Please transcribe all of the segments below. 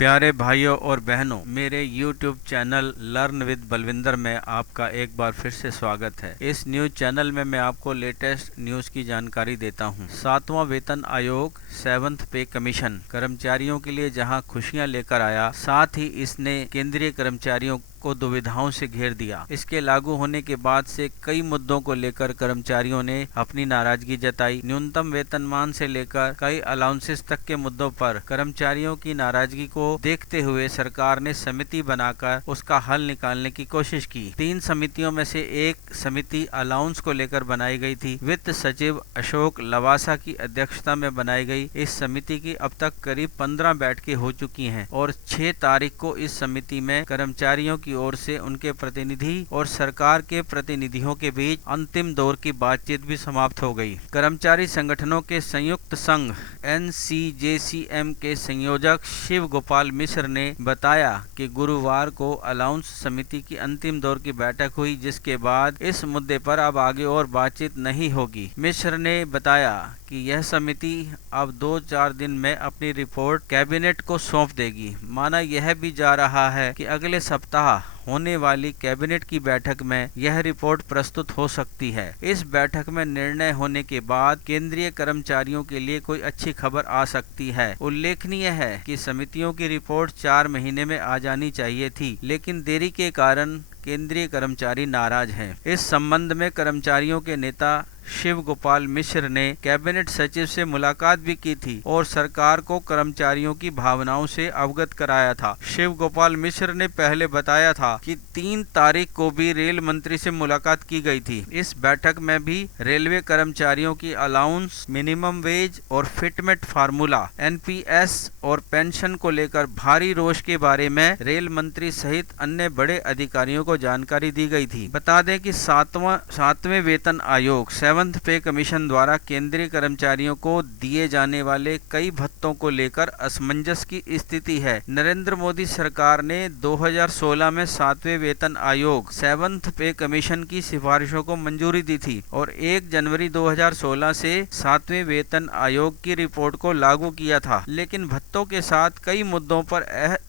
प्यारे भाइयों और बहनों, मेरे YouTube channel learn with Balwinder में आपका एक बार फिर से स्वागत है। इस न्यूज चैनल में मैं आपको लेटेस्ट न्यूज की जानकारी देता हूं। 7वां वेतन आयोग 7th पे कमीशन कर्मचारियों के लिए जहां खुशियां लेकर आया, साथ ही इसने केंद्रीय कर्मचारियों को दुविधाओं से घेर दिया। इसके लागू होने के बाद से कई मुद्दों को लेकर कर्मचारियों ने अपनी नाराजगी जताई। न्यूनतम वेतनमान से लेकर कई अलाउंसेस तक के मुद्दों पर कर्मचारियों की नाराजगी को देखते हुए सरकार ने समिति बनाकर उसका हल निकालने की कोशिश की। 3 समितियों में से एक समिति अलाउंस को लेकर बनाई गई थी। वित्त सचिव अशोक लवासा की अध्यक्षता में बनाई गई इस समिति की अब तक करीब 15 बैठकें हो चुकी हैं और 6 तारीख को इस समिति में कर्मचारियों की ओर से उनके प्रतिनिधि और सरकार के प्रतिनिधियों के बीच अंतिम दौर की बातचीत भी समाप्त हो गई। कर्मचारी संगठनों के संयुक्त संघ NCJCM के संयोजक शिव गोपाल मिश्र ने बताया कि गुरुवार को अलाउंस समिति की अंतिम दौर की बैठक हुई, जिसके बाद इस मुद्दे पर अब आगे और बातचीत नहीं होगी। मिश्र ने बताया कि यह समिति अब 2-4 दिन में अपनी रिपोर्ट कैबिनेट को सौंप देगी। माना यह भी जा रहा है कि अगले सप्ताह होने वाली कैबिनेट की बैठक में यह रिपोर्ट प्रस्तुत हो सकती है। इस बैठक में निर्णय होने के बाद केंद्रीय कर्मचारियों के लिए कोई अच्छी खबर आ सकती है। उल्लेखनीय है कि समितियों की रिपोर्ट 4 महीने में आ जानी चाहिए थी, लेकिन देरी के कारण केंद्रीय कर्मचारी नाराज हैं। इस संबंध में कर्मचारियों के नेता शिव गोपाल मिश्र ने कैबिनेट सचिव से मुलाकात भी की थी और सरकार को कर्मचारियों की भावनाओं से अवगत कराया था। शिव गोपाल मिश्र ने पहले बताया था कि 3 तारीख को भी रेल मंत्री से मुलाकात की गई थी। इस बैठक में भी रेलवे कर्मचारियों की अलाउंस, मिनिमम वेज और फिटमेंट फार्मूला, NPS और पेंशन को लेकर भारी रोष के बारे में रेल मंत्री सहित अन्य बड़े अधिकारियों को जानकारी दी गई थी। बता दें कि 7वें वेतन आयोग 7th पे कमीशन द्वारा केंद्रीय कर्मचारियों को दिए जाने वाले कई भत्तों को लेकर असमंजस की स्थिति है। नरेंद्र मोदी सरकार ने 2016 में 7वें वेतन आयोग 7th पे कमीशन की सिफारिशों को मंजूरी दी थी और 1 जनवरी 2016 से 7वें वेतन आयोग की रिपोर्ट को लागू किया था, लेकिन भत्तों के साथ कई मुद्दों पर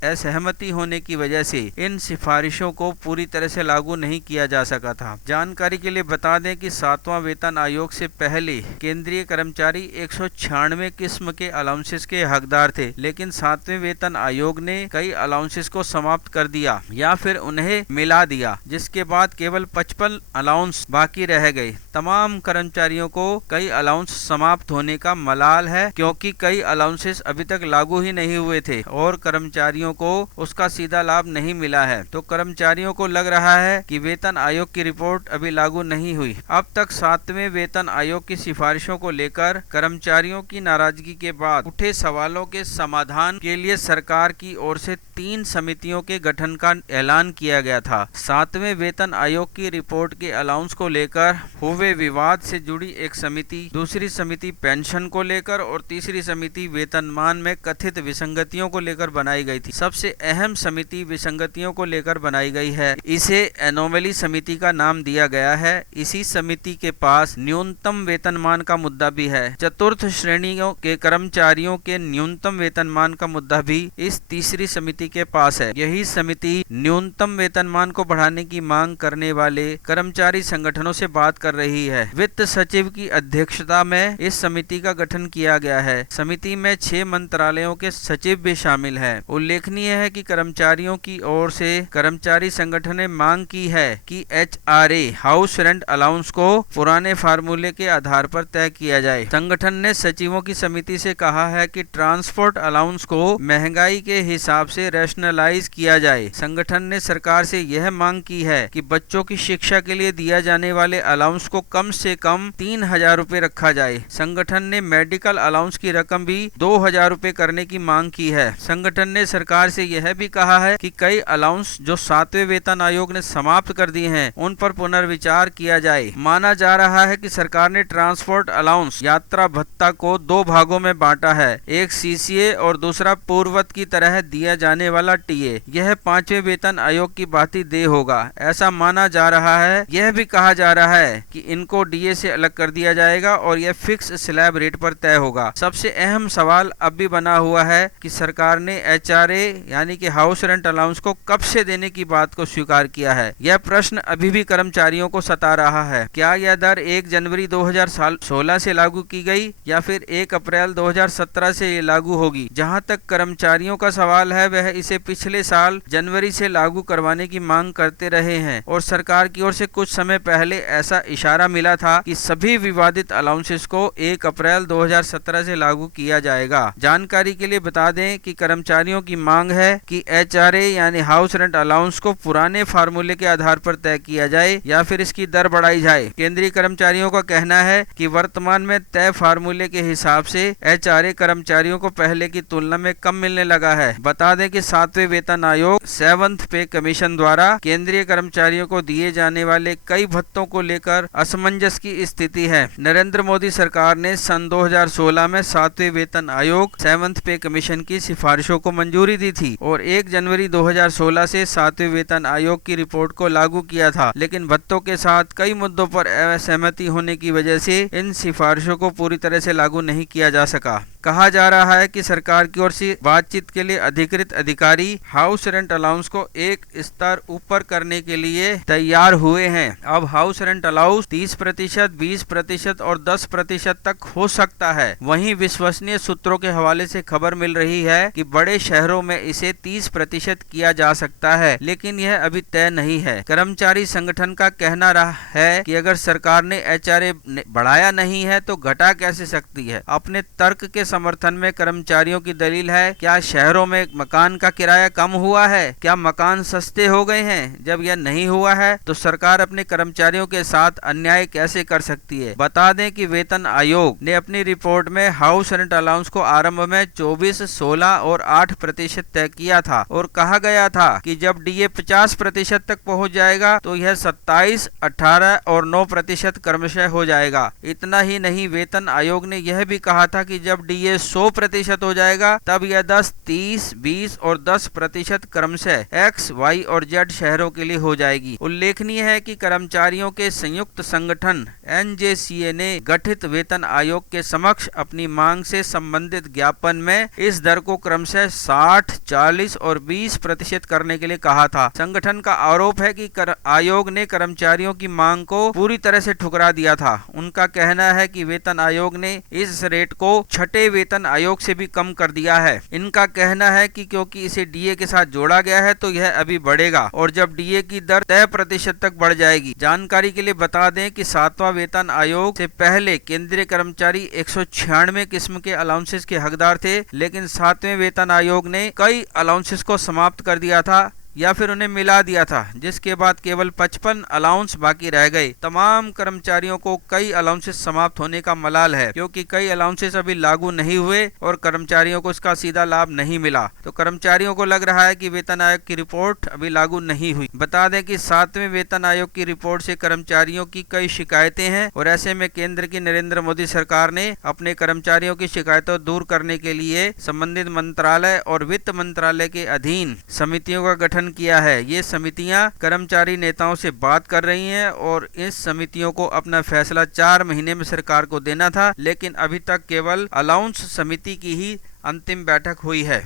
असहमति होने की वजह से इन सिफारिशों को पूरी तरह से लागू नहीं किया जा सका था। जानकारी के लिए बता दें कि 7वां वेतन आयोग से पहले केंद्रीय कर्मचारी 196 किस्म के अलाउंसेस के हकदार थे, लेकिन 7वें वेतन आयोग ने कई अलाउंसेस को समाप्त कर दिया या फिर उन्हें मिला दिया, जिसके बाद केवल 55 अलाउंस बाकी रह गए। तमाम कर्मचारियों को कई अलाउंस समाप्त होने का मलाल है, क्योंकि कई अलाउंसेस अभी तक लागू ही नहीं हुए थे और कर्मचारियों को उसका सीधा लाभ नहीं मिला है। तो कर्मचारियों को लग रहा है कि वेतन आयोग की रिपोर्ट अभी लागू नहीं हुई। अब तक 7वें वेतन आयोग की सिफारिशों को लेकर कर्मचारियों की नाराजगी के बाद उठे सवालों के समाधान के लिए सरकार की ओर से 3 समितियों के गठन का ऐलान किया गया था। 7वें वेतन आयोग की रिपोर्ट के अलाउंस को लेकर हुए विवाद से जुड़ी एक समिति, दूसरी समिति पेंशन को लेकर और तीसरी समिति वेतनमान में कथित विसंगतियों को लेकर बनाई गई थी। सबसे अहम समिति विसंगतियों को लेकर बनाई गई है। इसे एनोमली समिति का नाम दिया गया है। इसी समिति के पास न्यूनतम वेतनमान का मुद्दा भी है। चतुर्थ श्रेणियों के कर्मचारियों के न्यूनतम वेतनमान का मुद्दा भी इस तीसरी समिति के पास है। यही समिति न्यूनतम वेतनमान को बढ़ाने की मांग करने वाले कर्मचारी संगठनों से बात कर रही है। वित्त सचिव की अध्यक्षता में इस समिति का गठन किया गया है। समिति में 6 मंत्रालयों के सचिव भी शामिल हैं। उल्लेखनीय है कि कर्मचारियों की ओर से कर्मचारी संगठन ने मांग की है कि HRA हाउस रेंट अलाउंस को पुराने फार्मूले के आधार पर तय किया जाए। संगठन ने सचिवों की समिति से कहा है कि ट्रांसपोर्ट अलाउंस को महंगाई के हिसाब से रैशनलाइज किया जाए। संगठन ने सरकार से यह मांग की है कि बच्चों की शिक्षा के लिए दिया जाने वाले अलाउंस को कम से कम 3000 रुपए रखा जाए। संगठन ने मेडिकल अलाउंस की रकम भी 2000 रुपए करने की मांग की है। संगठन ने सरकार से यह भी कहा है कि कई अलाउंस जो 7वें वेतन आयोग ने समाप्त कर दिए हैं, उन पर पुनर्विचार किया जाए। माना जा रहा है कि सरकार ने ट्रांसपोर्ट अलाउंस यात्रा भत्ता को दो भागों में बांटा है, एक सीसीए और दूसरा पूर्ववत की तरह दिया जाने वाला टीए। यह 5वें वेतन आयोग की भांति देय होगा, ऐसा माना जा रहा है। यह भी कहा जा रहा है कि इनको डीए से अलग कर दिया जाएगा और यह फिक्स स्लैब रेट पर तय होगा। सबसे अहम सवाल अब भी बना हुआ है कि सरकार ने एचआरए यानी कि हाउस रेंट अलाउंस को कब से देने की बात को स्वीकार किया है। यह प्रश्न अभी भी कर्मचारियों को सता रहा है। क्या यह दर 1 जनवरी 2016 से लागू की गई या फिर 1 अप्रैल 2017 से ये लागू होगी? जहां तक कर्मचारियों का सवाल है, वह इसे पिछले साल जनवरी से लागू करवाने की मांग करते रहे हैं और सरकार की ओर से कुछ समय पहले ऐसा इशारा मिला था कि सभी विवादित अलाउंसेस को 1 अप्रैल 2017 से लागू किया जाएगा। जानकारी के लिए बता दें कि कर्मचारियों की मांग है कि एचआरए यानी हाउस रेंट अलाउंस को पुराने फार्मूले के आधार पर तय किया जाए या फिर इसकी दर बढ़ाई जाए। केंद्रीय कर्मचारियों का कहना है कि वर्तमान में तय फार्मूले के हिसाब से एचआरए कर्मचारियों को पहले की तुलना में कम मिलने लगा है। बता दें कि 7वें वेतन आयोग 7th पे कमीशन द्वारा केंद्रीय कर्मचारियों को दिए जाने वाले कई भत्तों को लेकर असमंजस की स्थिति है। नरेंद्र मोदी सरकार ने सन 2016 में 7वें वेतन आयोग 7th पे कमीशन की सिफारिशों को मंजूरी दी थी और 1 जनवरी 2016 से 7वें वेतन आयोग की रिपोर्ट को लागू किया था, लेकिन भत्तों के साथ कई मुद्दों पर असहमति होने की वजह से इन सिफारिशों को पूरी तरह से लागू नहीं किया जा सका। कहा जा रहा है कि सरकार की ओर से बातचीत के लिए अधिकृत अधिकारी हाउस रेंट अलाउंस को एक स्तर ऊपर करने के लिए तैयार हुए हैं। अब हाउस रेंट अलाउंस 30%, 20% और 10% तक हो सकता है। वहीं विश्वसनीय सूत्रों के हवाले से खबर मिल रही है कि बड़े शहरों में इसे 30% किया जा सकता है, लेकिन यह अभी तय नहीं है। कर्मचारी संगठन का कहना रहा है कि अगर सरकार ने एचआरए बढ़ाया नहीं है तो घटा कैसे सकती है। अपने तर्क के समर्थन में कर्मचारियों की दलील है, क्या शहरों में मकान का किराया कम हुआ है? क्या मकान सस्ते हो गए हैं? जब यह नहीं हुआ है तो सरकार अपने कर्मचारियों के साथ अन्याय कैसे कर सकती है? बता दें कि वेतन आयोग ने अपनी रिपोर्ट में हाउस रेंट अलाउंस को आरंभ में 24, 16 और 8% तय किया था और कहा गया था कि जब डीए 50% तक पहुंच जाएगा तो यह 27, 18 और 9% क्रमशः हो जाएगा। इतना ही नहीं, वेतन आयोग ने यह भी कहा था कि जब डीए 100% हो जाएगा तब यह 10, 30, 20 और 10% क्रमशः एक्स, वाई और जेड शहरों के लिए हो जाएगी। उल्लेखनीय है कि कर्मचारियों के संयुक्त संगठन एनजेसीए ने गठित वेतन आयोग के समक्ष अपनी मांग से संबंधित ज्ञापन में इस दर को क्रमशः 60, 40 और 20% करने के लिए कहा था। संगठन का आरोप है कि आयोग ने कर्मचारियों की मांग को पूरी तरह से ठुकरा दिया था। उनका कहना है कि वेतन आयोग ने इस रेट को छठे वेतन आयोग से भी कम कर दिया है। इनका कहना है कि क्योंकि इसे डीए के साथ जोड़ा गया है तो यह अभी बढ़ेगा और जब डीए की दर तय प्रतिशत तक बढ़ जाएगी। जानकारी के लिए बता दें कि 7वां वेतन आयोग से पहले केंद्रीय कर्मचारी 196 किस्म के अलाउंसेस के हकदार थे, लेकिन 7वें वेतन आयोग ने कई अलाउंसेस को समाप्त कर दिया था या फिर उन्हें मिला दिया था, जिसके बाद केवल 55 अलाउंस बाकी रह गए। तमाम कर्मचारियों को कई अलाउंसेस समाप्त होने का मलाल है, क्योंकि कई अलाउंसेस अभी लागू नहीं हुए और कर्मचारियों को इसका सीधा लाभ नहीं मिला। तो कर्मचारियों को लग रहा है कि वेतन आयोग की रिपोर्ट अभी लागू नहीं हुई। बता दें कि 7वें वेतन आयोग की रिपोर्ट से कर्मचारियों की कई शिकायतें हैं और ऐसे में केंद्र की नरेंद्र मोदी सरकार ने अपने कर्मचारियों की शिकायतों दूर करने के लिए संबंधित मंत्रालय और वित्त मंत्रालय के अधीन समितियों का गठन किया है। ये समितियां कर्मचारी नेताओं से बात कर रही हैं और इस समितियों को अपना फैसला 4 महीने में सरकार को देना था, लेकिन अभी तक केवल अलाउंस समिति की ही अंतिम बैठक हुई है।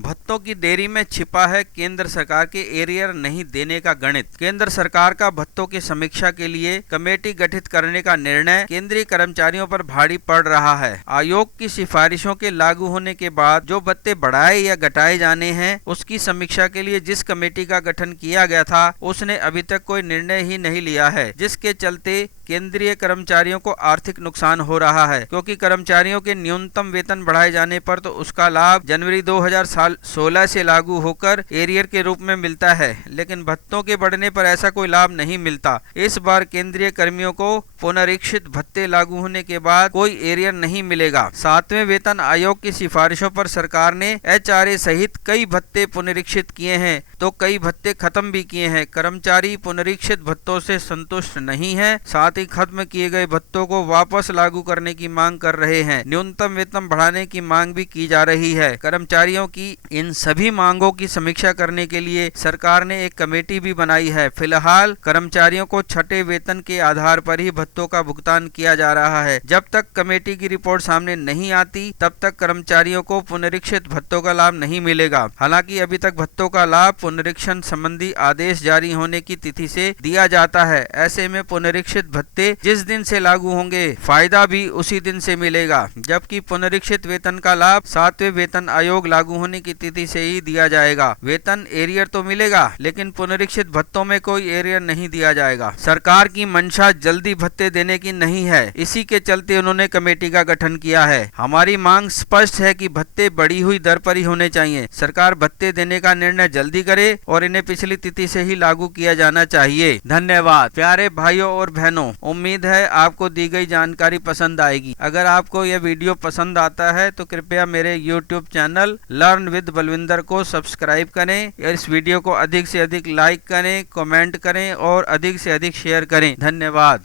भत्तों की देरी में छिपा है केंद्र सरकार के एरियर नहीं देने का गणित। केंद्र सरकार का भत्तों की समीक्षा के लिए कमेटी गठित करने का निर्णय केंद्रीय कर्मचारियों पर भारी पड़ रहा है। आयोग की सिफारिशों के लागू होने के बाद जो भत्ते बढ़ाए या घटाए जाने हैं, उसकी समीक्षा के लिए जिस कमेटी का गठन किया गया था उसने अभी तक कोई निर्णय ही नहीं लिया है, जिसके चलते केंद्रीय कर्मचारियों को आर्थिक नुकसान हो रहा है, क्योंकि कर्मचारियों के न्यूनतम वेतन बढ़ाए जाने पर तो उसका लाभ जनवरी 2016 से लागू होकर एरियर के रूप में मिलता है, लेकिन भत्तों के बढ़ने पर ऐसा कोई लाभ नहीं मिलता। इस बार केंद्रीय कर्मियों को पुनरीक्षित भत्ते लागू होने के बाद कोई एरियर नहीं मिलेगा। 7वें वेतन आयोग की सिफारिशों पर सरकार ने एचआरए सहित कई भत्ते पुनरीक्षित किए हैं, तो कई भत्ते खत्म भी किए हैं। कर्मचारी पुनरीक्षित भत्तों से संतुष्ट नहीं है, साथ ही खत्म किए गए भत्तों को वापस लागू करने की मांग कर रहे हैं। न्यूनतम वेतन बढ़ाने की मांग भी की जा रही है। कर्मचारियों की इन सभी मांगों की समीक्षा करने के लिए सरकार ने एक कमेटी भी बनाई है। फिलहाल कर्मचारियों को छठे वेतन के आधार पर ही भत्तों का भुगतान किया जा रहा है। जब तक कमेटी की रिपोर्ट सामने नहीं आती तब तक कर्मचारियों को पुनरीक्षित भत्तों का लाभ नहीं मिलेगा। हालांकि अभी तक भत्तों का लाभ पुनरीक्षण संबंधी आदेश जारी होने की तिथि से दिया जाता है। ऐसे में पुनरीक्षित भत्ते जिस दिन से लागू होंगे फायदा भी उसी दिन से मिलेगा, जबकि पुनरीक्षित वेतन का लाभ 7वें वेतन आयोग लागू होने की तिथि से ही दिया जाएगा। वेतन एरियर तो मिलेगा, लेकिन पुनरीक्षित भत्तों में कोई एरियर नहीं दिया जाएगा। सरकार की मंशा जल्दी भत्ते देने की नहीं है, इसी के चलते उन्होंने कमेटी का गठन किया है। हमारी मांग स्पष्ट है कि भत्ते बढ़ी हुई दर पर ही होने चाहिए। सरकार भत्ते देने का निर्णय जल्दी करे और इन्हें पिछली तिथि से ही लागू किया जाना चाहिए। धन्यवाद। प्यारे भाइयों और बहनों, उम्मीद है आपको दी गई जानकारी पसंद आएगी। अगर आपको यह वीडियो पसंद आता है तो कृपया मेरे YouTube channel learn with Balwinder को सब्सक्राइब करें। इस वीडियो को अधिक से अधिक लाइक करें, कमेंट करें और अधिक से अधिक शेयर करें। धन्यवाद।